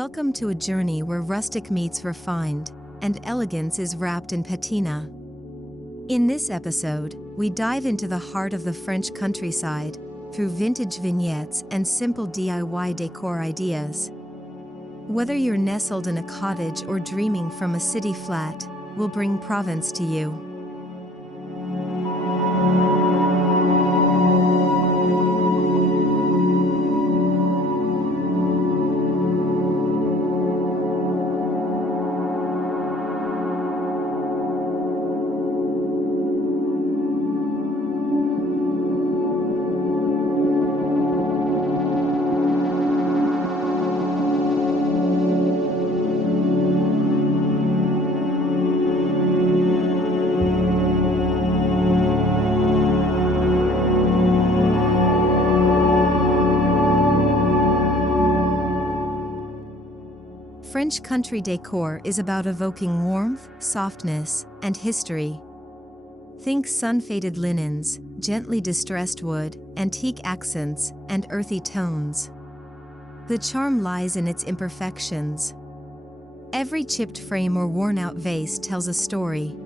Welcome to a journey where rustic meets refined, and elegance is wrapped in patina. In this episode, we dive into the heart of the French countryside, through vintage vignettes and simple DIY decor ideas. Whether you're nestled in a cottage or dreaming from a city flat, we'll bring Provence to you. French country decor is about evoking warmth, softness, and history. Think sun-faded linens, gently distressed wood, antique accents, and earthy tones. The charm lies in its imperfections. Every chipped frame or worn-out vase tells a story.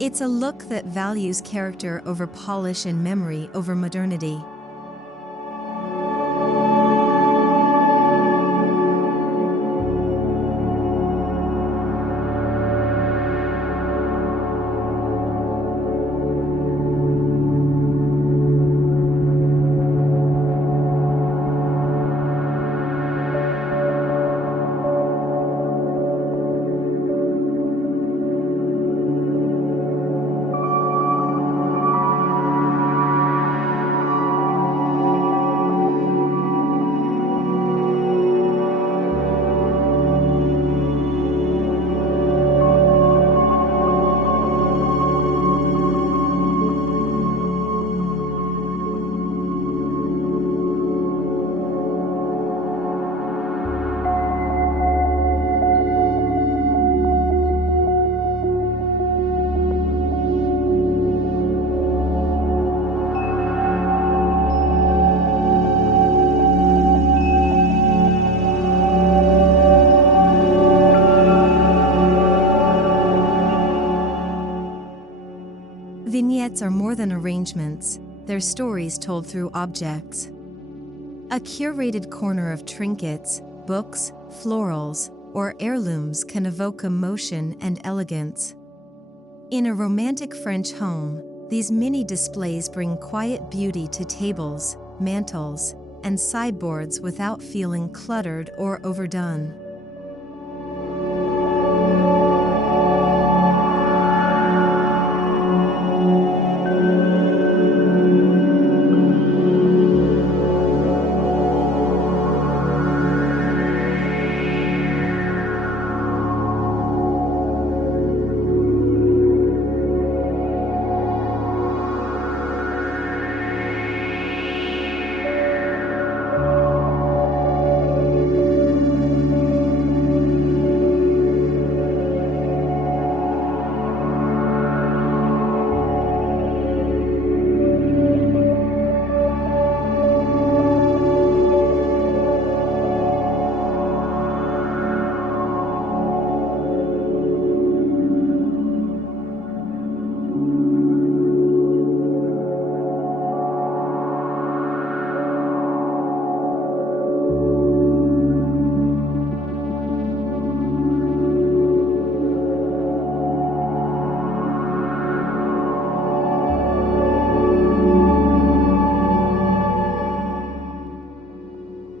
It's a look that values character over polish and memory over modernity. Vignettes are more than arrangements, they're stories told through objects. A curated corner of trinkets, books, florals, or heirlooms can evoke emotion and elegance. In a romantic French home, these mini displays bring quiet beauty to tables, mantels, and sideboards without feeling cluttered or overdone.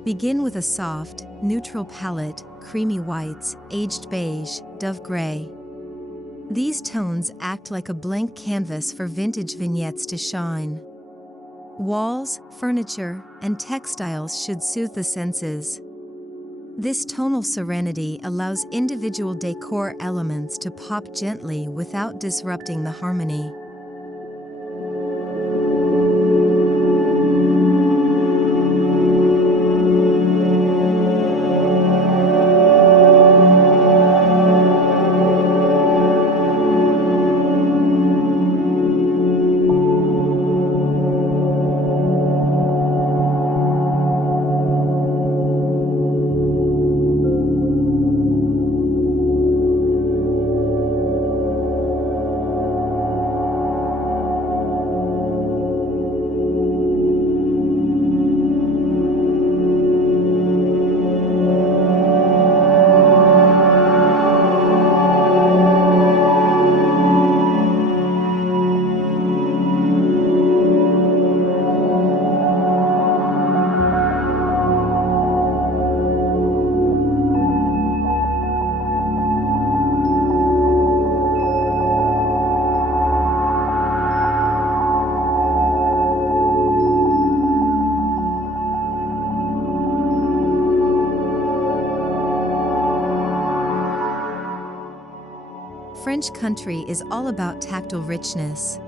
Begin with a soft, neutral palette, creamy whites, aged beige, dove gray. These tones act like a blank canvas for vintage vignettes to shine. Walls, furniture, and textiles should soothe the senses. This tonal serenity allows individual decor elements to pop gently without disrupting the harmony. French country is all about tactile richness.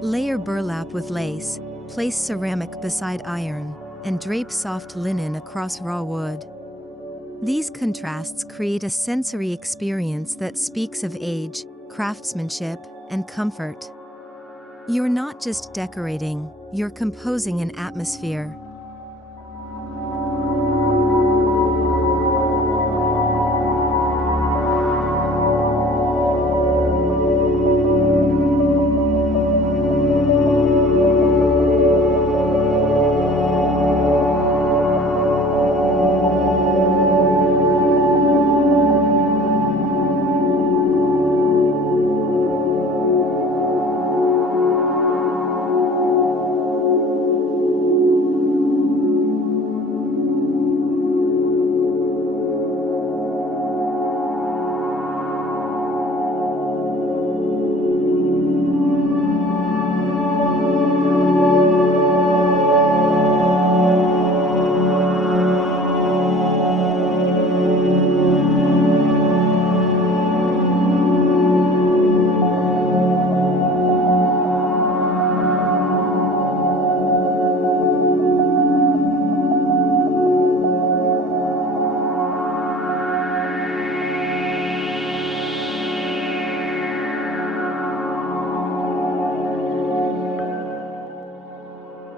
Layer burlap with lace, place ceramic beside iron, and drape soft linen across raw wood. These contrasts create a sensory experience that speaks of age, craftsmanship, and comfort. You're not just decorating, you're composing an atmosphere.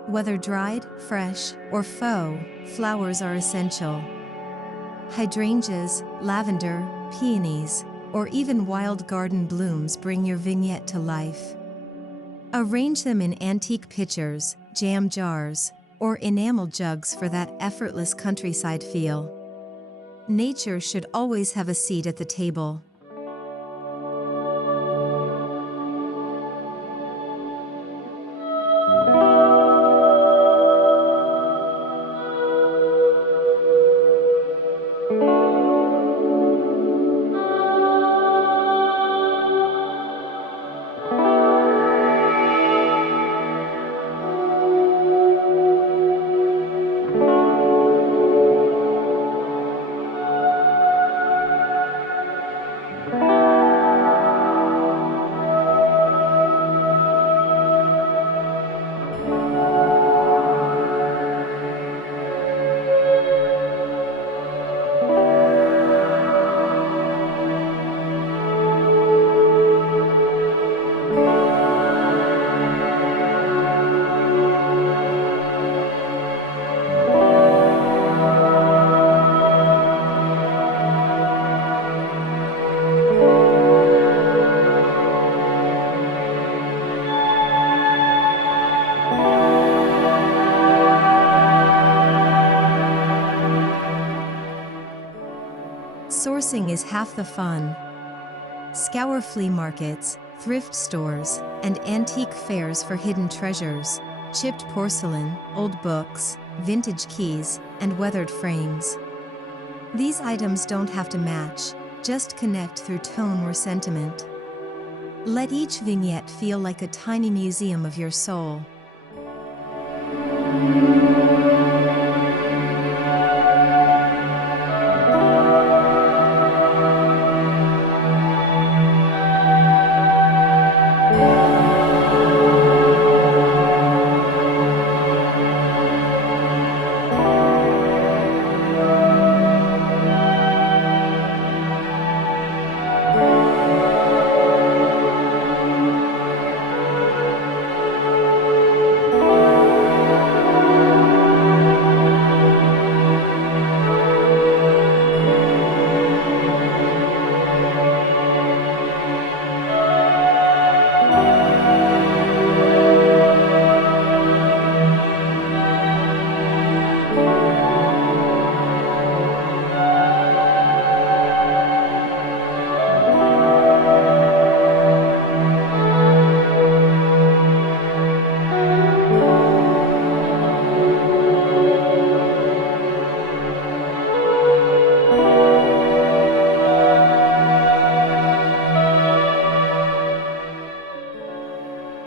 Whether dried, fresh, or faux, flowers are essential. Hydrangeas, lavender, peonies, or even wild garden blooms bring your vignette to life. Arrange them in antique pitchers, jam jars, or enamel jugs for that effortless countryside feel. Nature should always have a seat at the table. Sourcing is half the fun. Scour flea markets, thrift stores, and antique fairs for hidden treasures, chipped porcelain, old books, vintage keys, and weathered frames. These items don't have to match, just connect through tone or sentiment. Let each vignette feel like a tiny museum of your soul.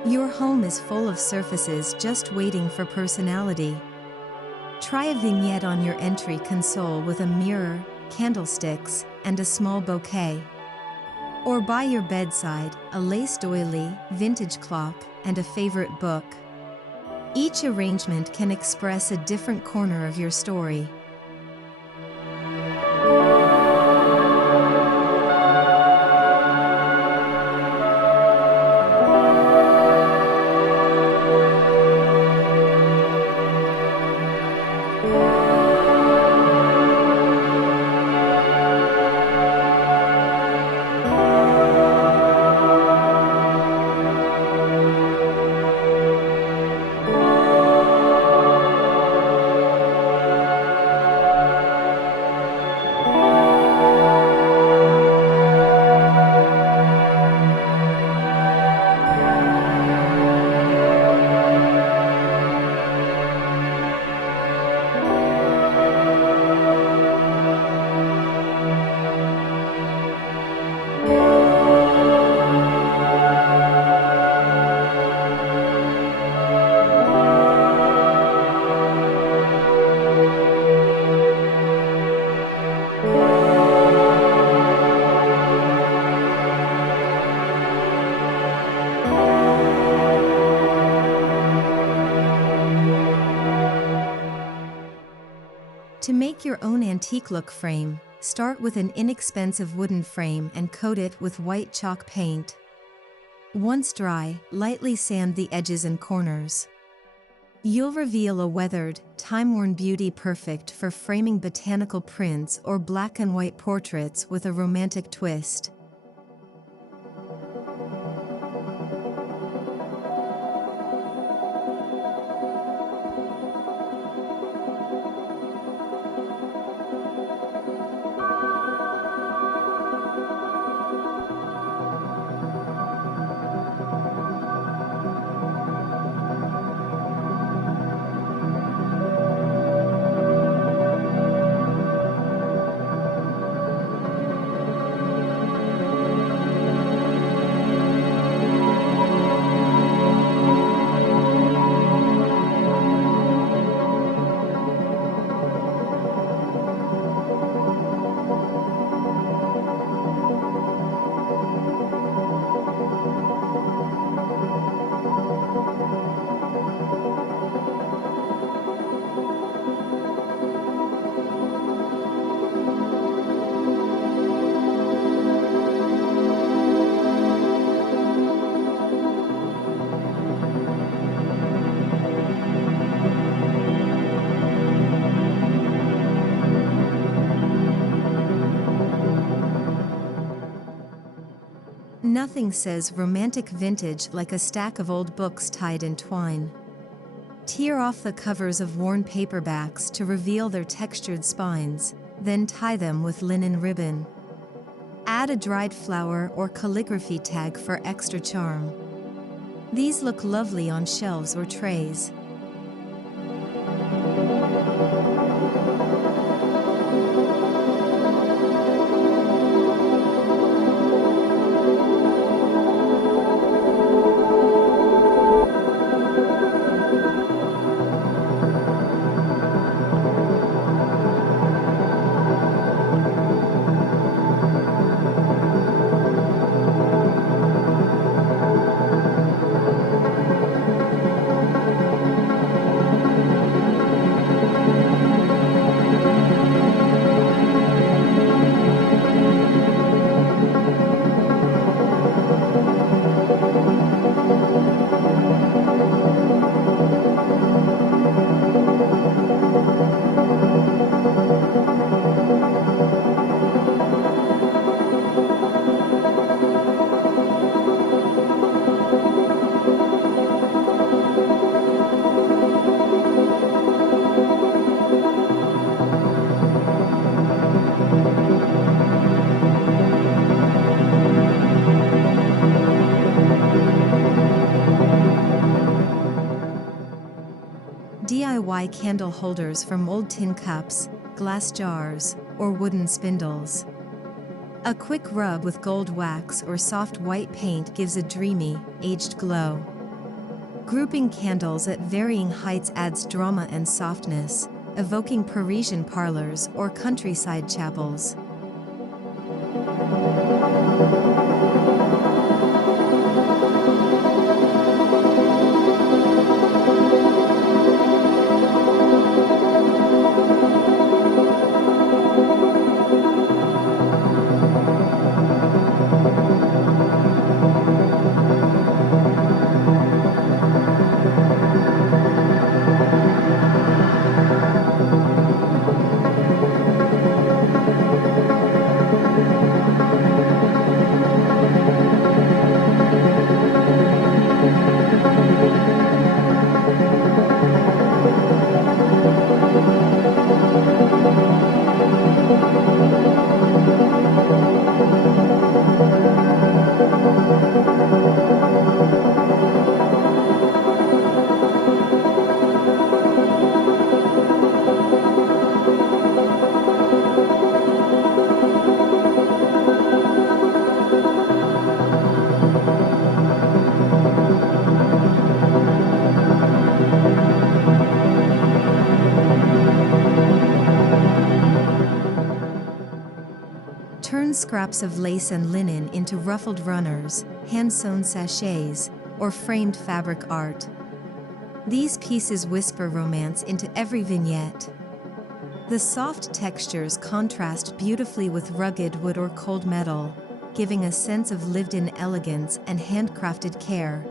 Your home is full of surfaces just waiting for personality. Try a vignette on your entry console with a mirror, candlesticks, and a small bouquet. Or by your bedside, a lace doily, vintage clock, and a favorite book. Each arrangement can express a different corner of your story. To make your own antique look frame, start with an inexpensive wooden frame and coat it with white chalk paint. Once dry, lightly sand the edges and corners. You'll reveal a weathered, time-worn beauty perfect for framing botanical prints or black and white portraits with a romantic twist. Nothing says romantic vintage like a stack of old books tied in twine. Tear off the covers of worn paperbacks to reveal their textured spines, then tie them with linen ribbon. Add a dried flower or calligraphy tag for extra charm. These look lovely on shelves or trays. DIY candle holders from old tin cups, glass jars, or wooden spindles. A quick rub with gold wax or soft white paint gives a dreamy, aged glow. Grouping candles at varying heights adds drama and softness, evoking Parisian parlors or countryside chapels. scraps of lace and linen into ruffled runners, hand-sewn sachets, or framed fabric art. These pieces whisper romance into every vignette. The soft textures contrast beautifully with rugged wood or cold metal, giving a sense of lived-in elegance and handcrafted care.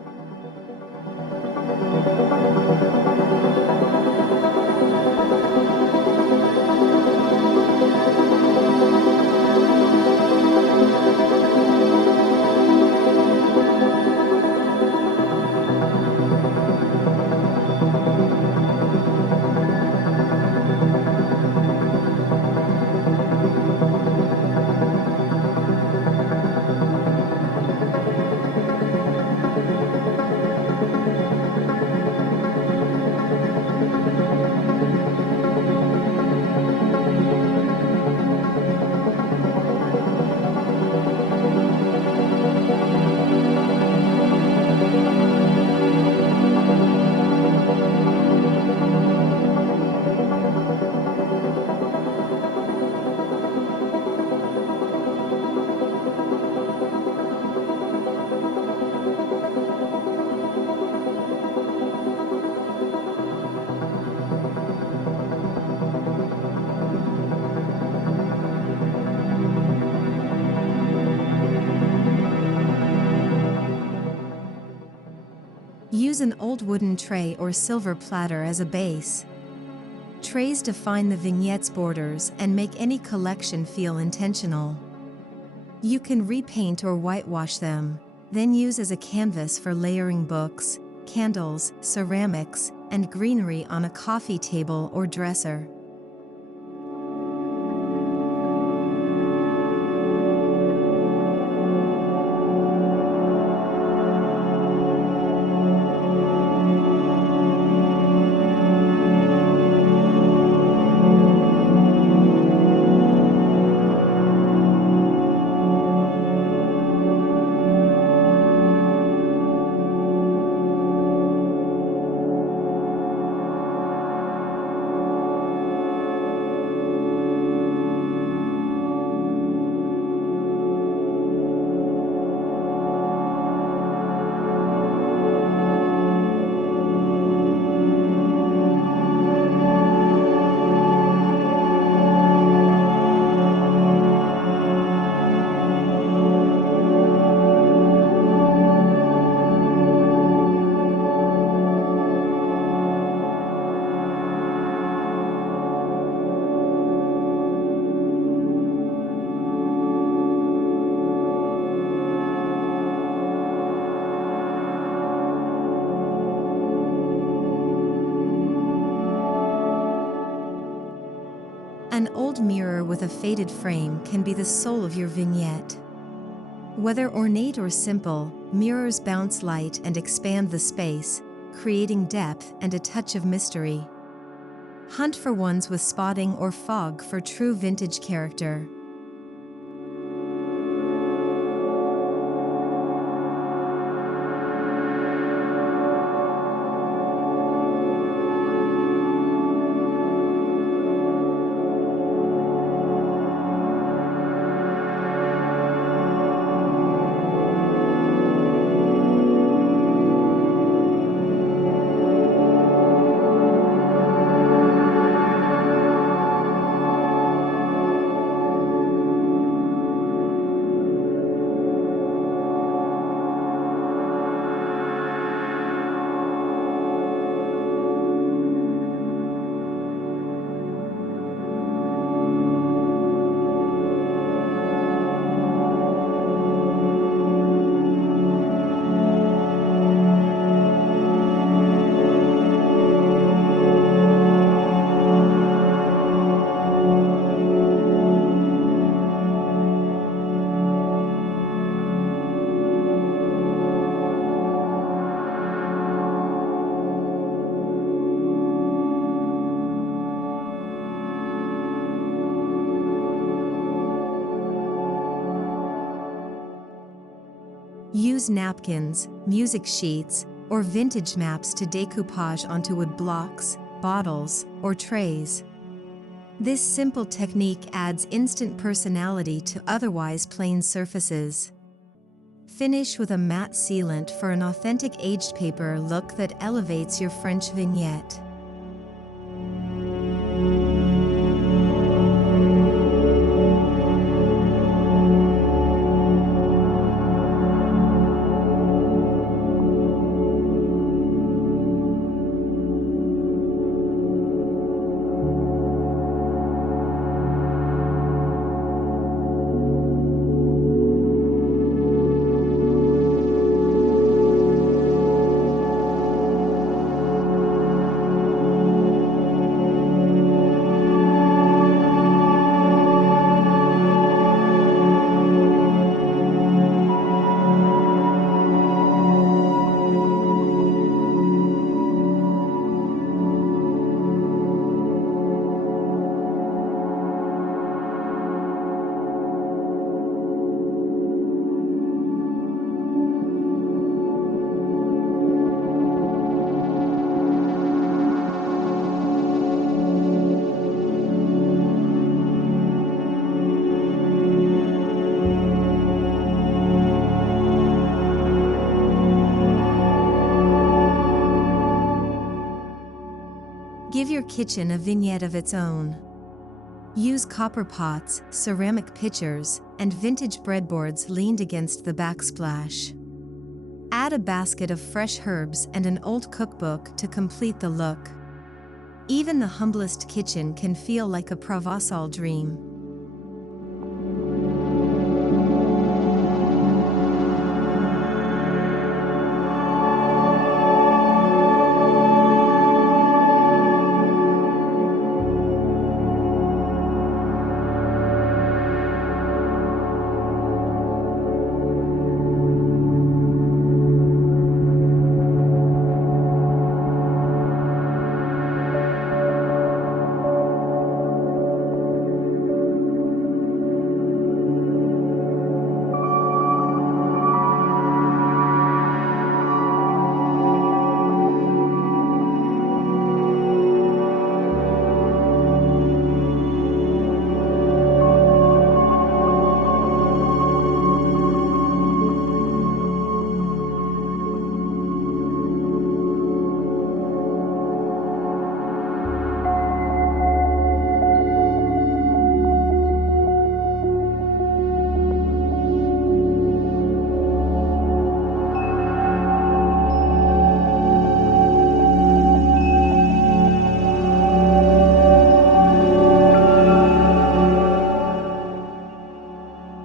Use an old wooden tray or silver platter as a base. Trays define the vignette's borders and make any collection feel intentional. You can repaint or whitewash them, then use as a canvas for layering books, candles, ceramics, and greenery on a coffee table or dresser. An old mirror with a faded frame can be the soul of your vignette. Whether ornate or simple, mirrors bounce light and expand the space, creating depth and a touch of mystery. Hunt for ones with spotting or fog for true vintage character. Use napkins, music sheets, or vintage maps to decoupage onto wood blocks, bottles, or trays. This simple technique adds instant personality to otherwise plain surfaces. Finish with a matte sealant for an authentic aged paper look that elevates your French vignette. Give your kitchen a vignette of its own. Use copper pots, ceramic pitchers, and vintage breadboards leaned against the backsplash. Add a basket of fresh herbs and an old cookbook to complete the look. Even the humblest kitchen can feel like a Provençal dream.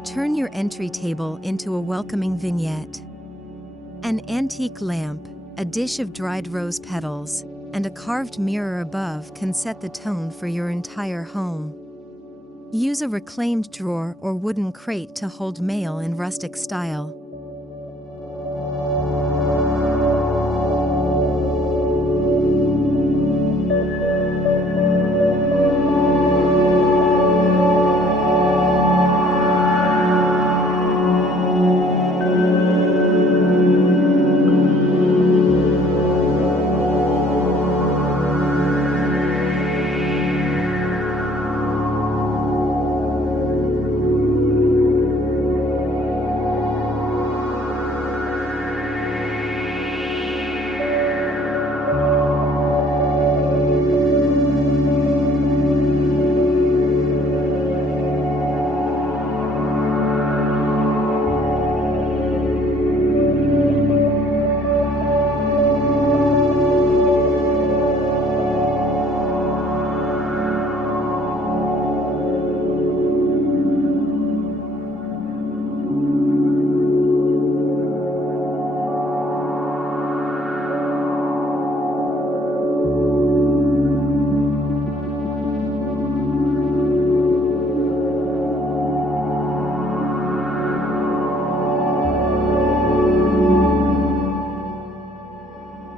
Turn your entry table into a welcoming vignette. An antique lamp, a dish of dried rose petals, and a carved mirror above can set the tone for your entire home. Use a reclaimed drawer or wooden crate to hold mail in rustic style.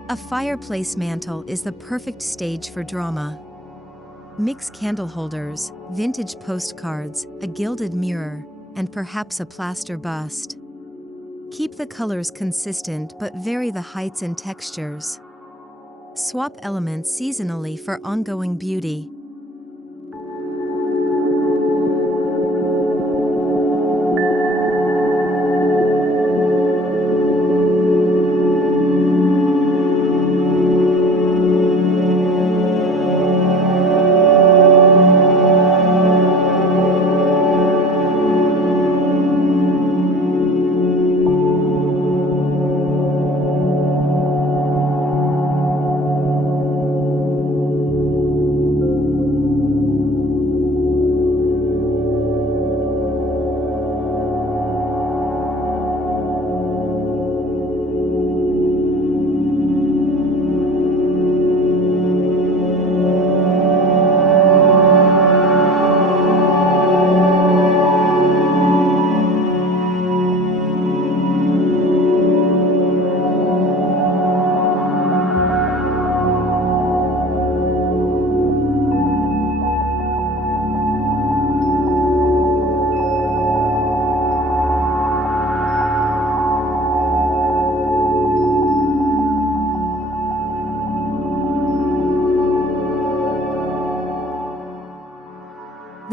A fireplace mantel is the perfect stage for drama. Mix candle holders, vintage postcards, a gilded mirror, and perhaps a plaster bust. Keep the colors consistent but vary the heights and textures. Swap elements seasonally for ongoing beauty.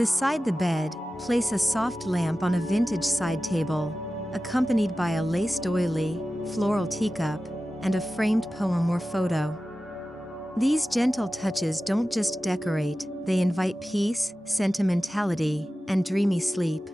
Beside the bed, place a soft lamp on a vintage side table, accompanied by a lace doily, floral teacup, and a framed poem or photo. These gentle touches don't just decorate, they invite peace, sentimentality, and dreamy sleep.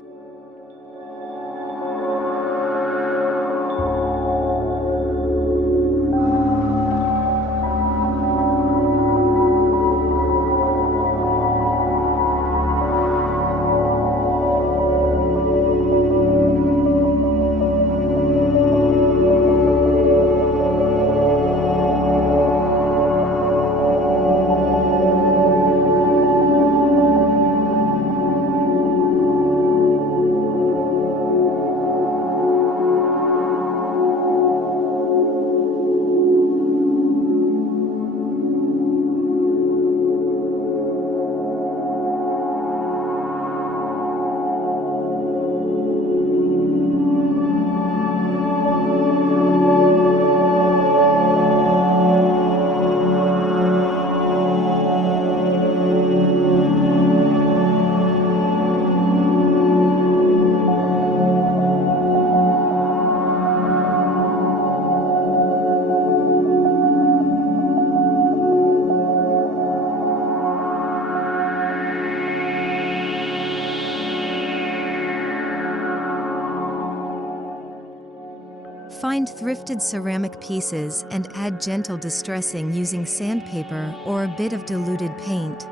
Find thrifted ceramic pieces and add gentle distressing using sandpaper or a bit of diluted paint.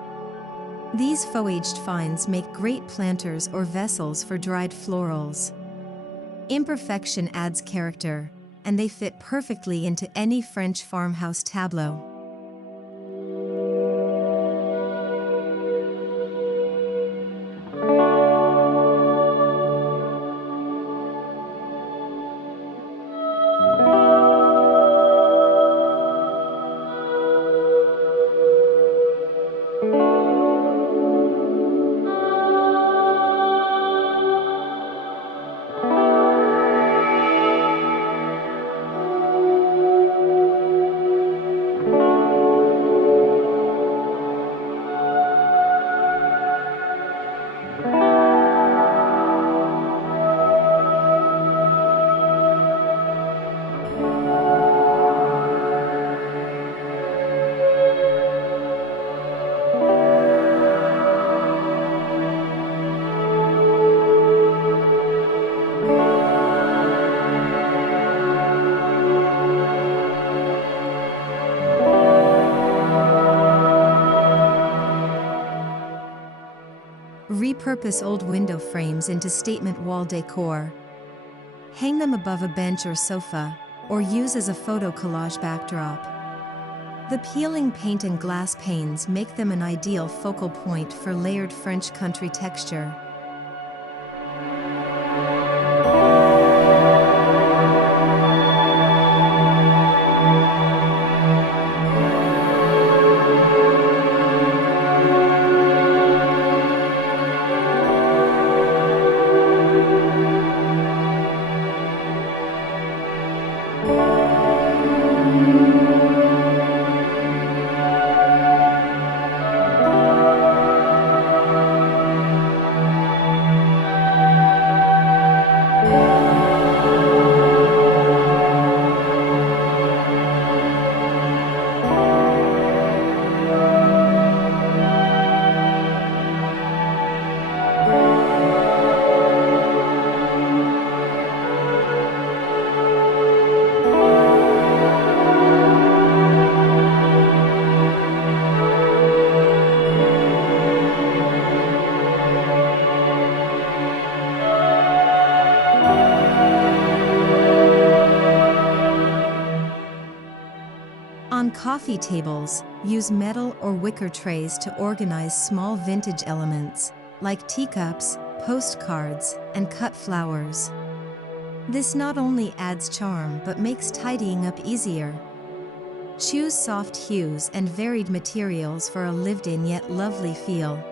These faux-aged finds make great planters or vessels for dried florals. Imperfection adds character, and they fit perfectly into any French farmhouse tableau. Repurpose old window frames into statement wall decor. Hang them above a bench or sofa, or use as a photo collage backdrop. The peeling paint and glass panes make them an ideal focal point for layered French country texture. On coffee tables, use metal or wicker trays to organize small vintage elements, like teacups, postcards, and cut flowers. This not only adds charm but makes tidying up easier. Choose soft hues and varied materials for a lived-in yet lovely feel.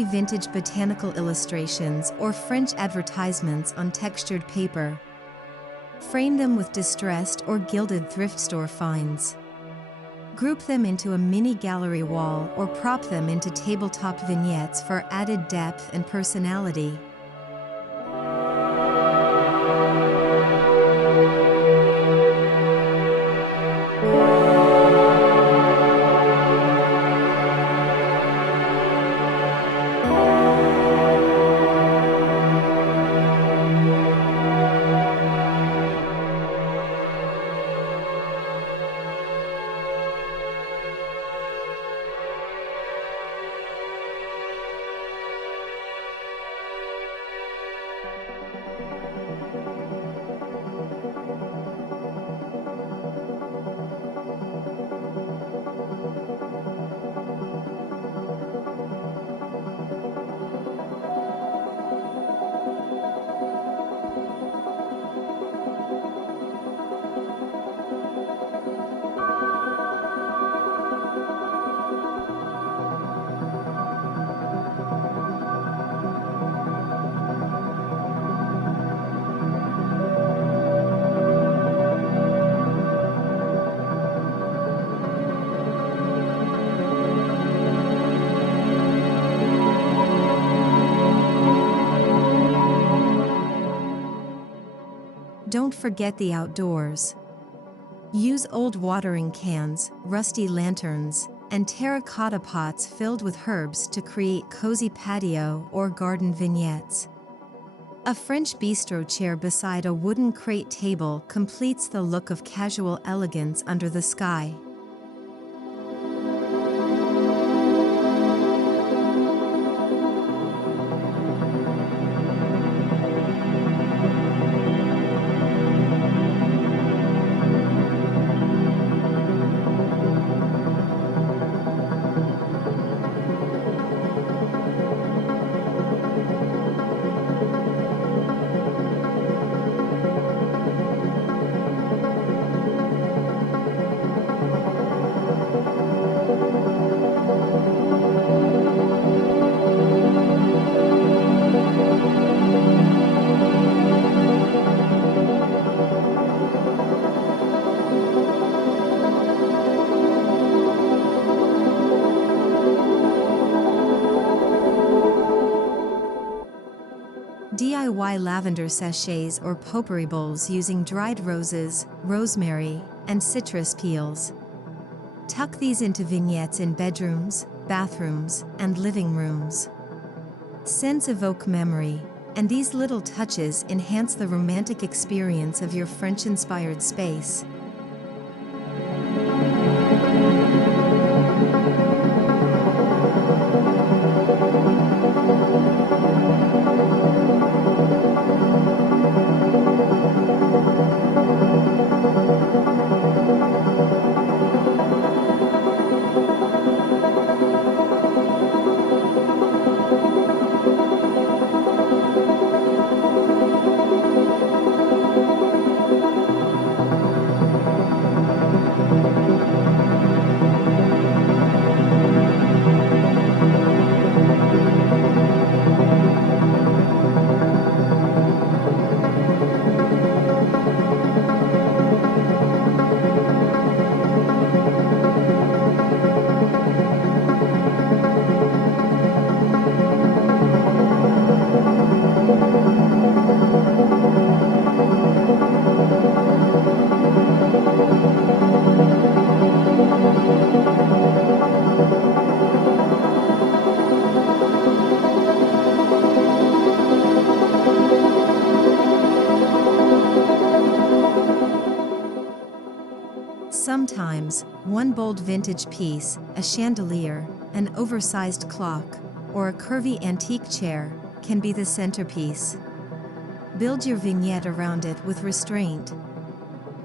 pretty vintage botanical illustrations or French advertisements on textured paper. Frame them with distressed or gilded thrift store finds. Group them into a mini gallery wall or prop them into tabletop vignettes for added depth and personality. Don't forget the outdoors. Use old watering cans, rusty lanterns, and terracotta pots filled with herbs to create cozy patio or garden vignettes. A French bistro chair beside a wooden crate table completes the look of casual elegance under the sky. DIY lavender sachets or potpourri bowls using dried roses, rosemary, and citrus peels. Tuck these into vignettes in bedrooms, bathrooms, and living rooms. Scents evoke memory, and these little touches enhance the romantic experience of your French-inspired space. Sometimes, one bold vintage piece, a chandelier, an oversized clock, or a curvy antique chair, can be the centerpiece. Build your vignette around it with restraint.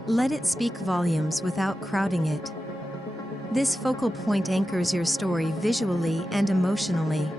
Let it speak volumes without crowding it. This focal point anchors your story visually and emotionally.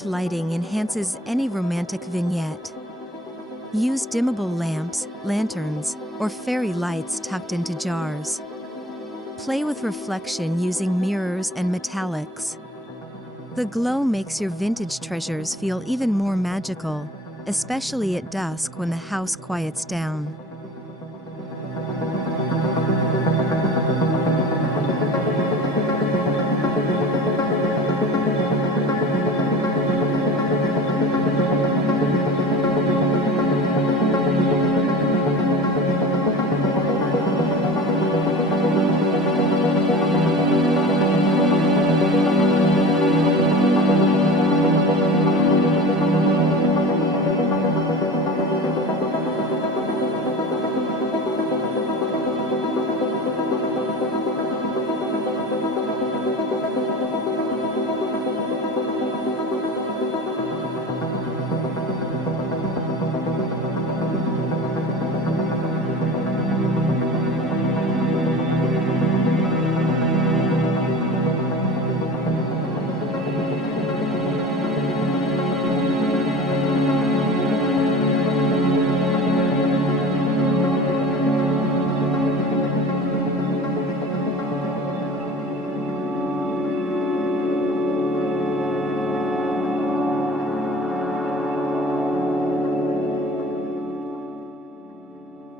soft lighting enhances any romantic vignette. Use dimmable lamps, lanterns, or fairy lights tucked into jars. Play with reflection using mirrors and metallics. The glow makes your vintage treasures feel even more magical, especially at dusk when the house quiets down.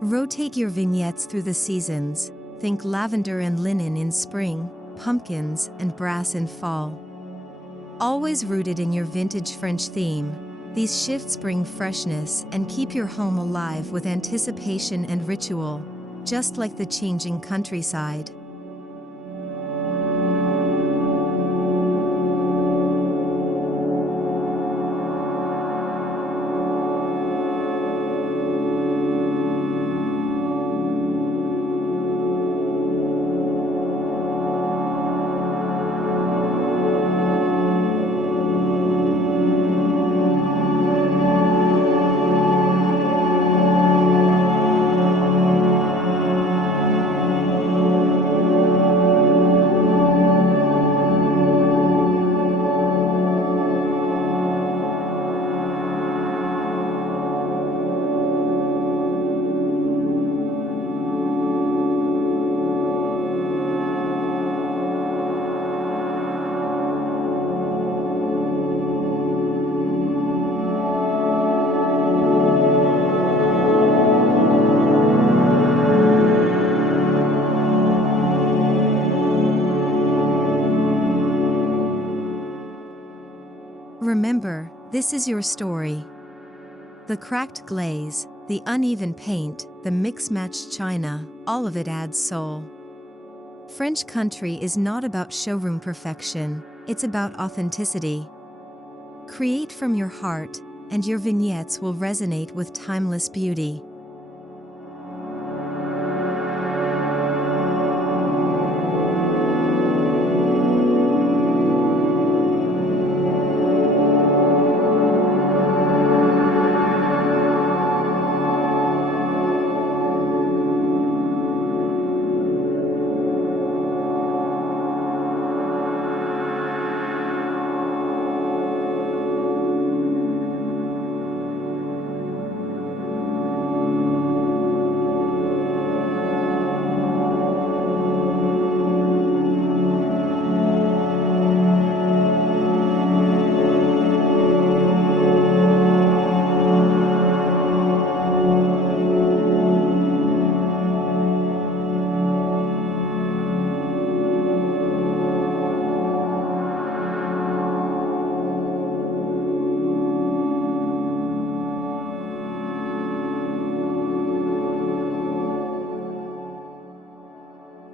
Rotate your vignettes through the seasons. Think lavender and linen in spring, pumpkins and brass in fall. Always rooted in your vintage French theme, these shifts bring freshness and keep your home alive with anticipation and ritual, just like the changing countryside. Remember, this is your story. The cracked glaze, the uneven paint, the mix-matched china, all of it adds soul. French country is not about showroom perfection, it's about authenticity. Create from your heart, and your vignettes will resonate with timeless beauty.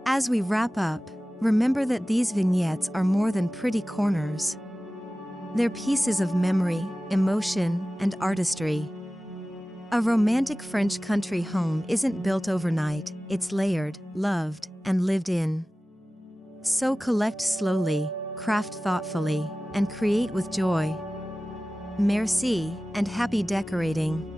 As we wrap up, remember that these vignettes are more than pretty corners. They're pieces of memory, emotion, and artistry. A romantic French country home isn't built overnight, it's layered, loved, and lived in. So collect slowly, craft thoughtfully, and create with joy. Merci, and happy decorating.